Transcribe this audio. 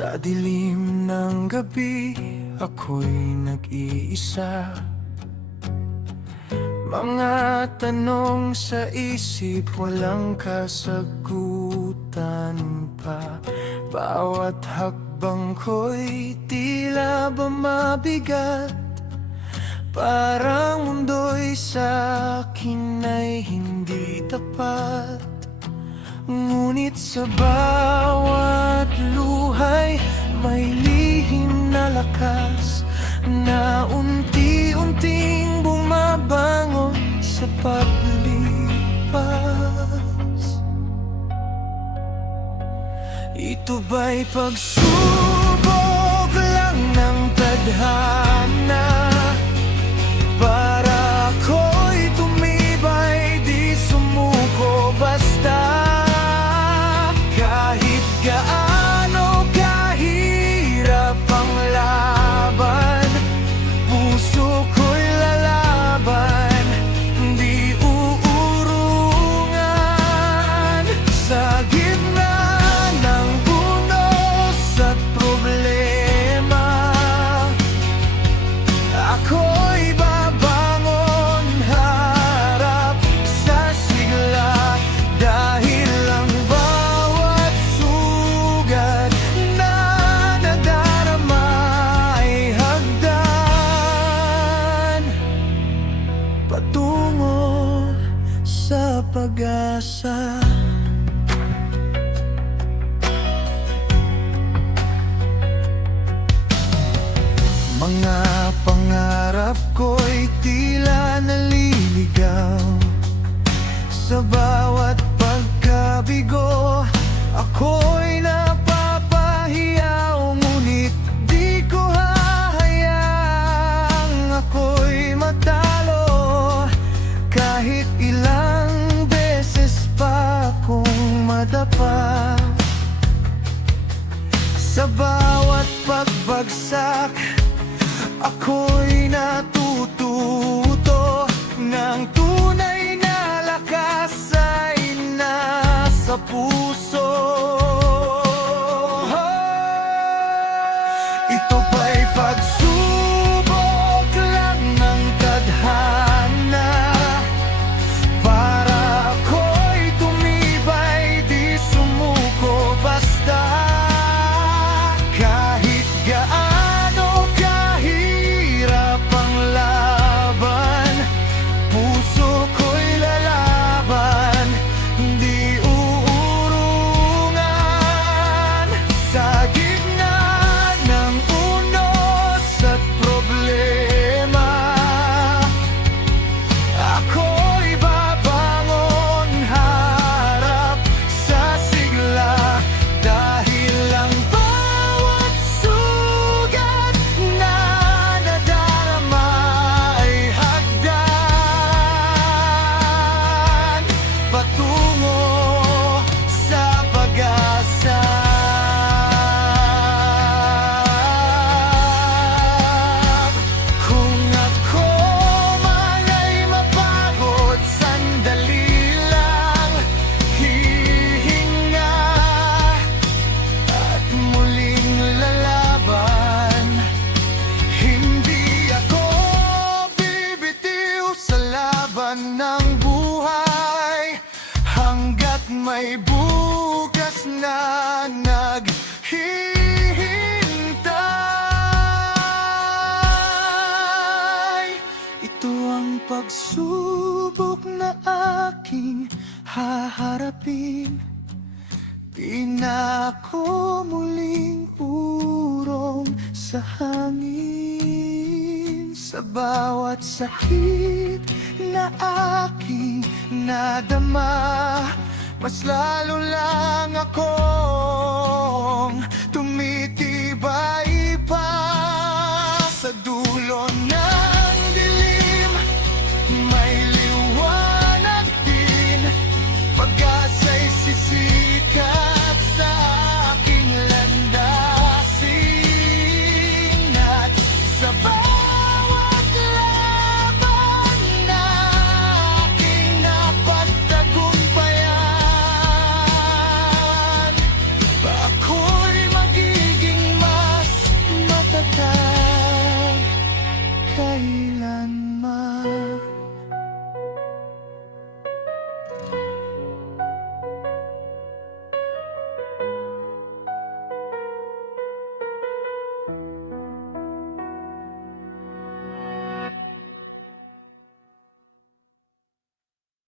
Sa dilim ng gabi, ako'y nag-iisa. Mga tanong sa isip, walang kasagutan pa. Bawat hakbang ko'y tila ba mabigat. Parang mundo'y sa'kin ay hindi tapat. Ngunit sa bawat luhay, may lihim na lakas na unti-unting bumabangon sa paglipas. Ito ba'y pagsubok lang ng tadhana? Para ako'y tumibay, di sumuko basta. Kahit gaano kahirap ang laban, puso ko'y lalaban, di uurungan. Sa gitna ng bunos at problema, ako'y babangon harap sa sigla. Dahil ang bawat sugat na nadarama ay hagdan patungo sa pag-asa. Mga pangarap ko'y tila naliligaw. Sa bawat pagkabigo, ako'y napapahiyaw. Ngunit di ko hahayaang ako'y matalo. Kahit ilang beses pa akong madapa. Sa bawat pagbagsak, ako'y natututo ng tunay na lakas ay nasa puso. Ito ba'y pagsubok lang ng tadhana? Para ako'y tumibay, di sumuko basta. Kahit gaano kahirap ang laban, puso ko'y lalaban, di uurungan. Sa gitna ng unos at problema, ako'y babangon harap sa sigla. Dahil ang bawat sugat na nadarama ay hagdan patungo sa pag-asa. Kung ako man ay mapagod, sandali lang hihinga at muling lalaban. Hindi ako bibitiw sa laban ng buhay, hanggat may bukas na naghihintay. Ito ang pagsubok na aking haharapin. Di na ako muling urong sa hangin. Sa bawat sakit na aking nadama, mas lalo lang akong tumitibay pa. Sa dulo ng dilim, may liwanag din. Pag-asa'y sisikat sa aking landasin. At sa bawat laban na aking napagtagumpayan, ako'y kayo.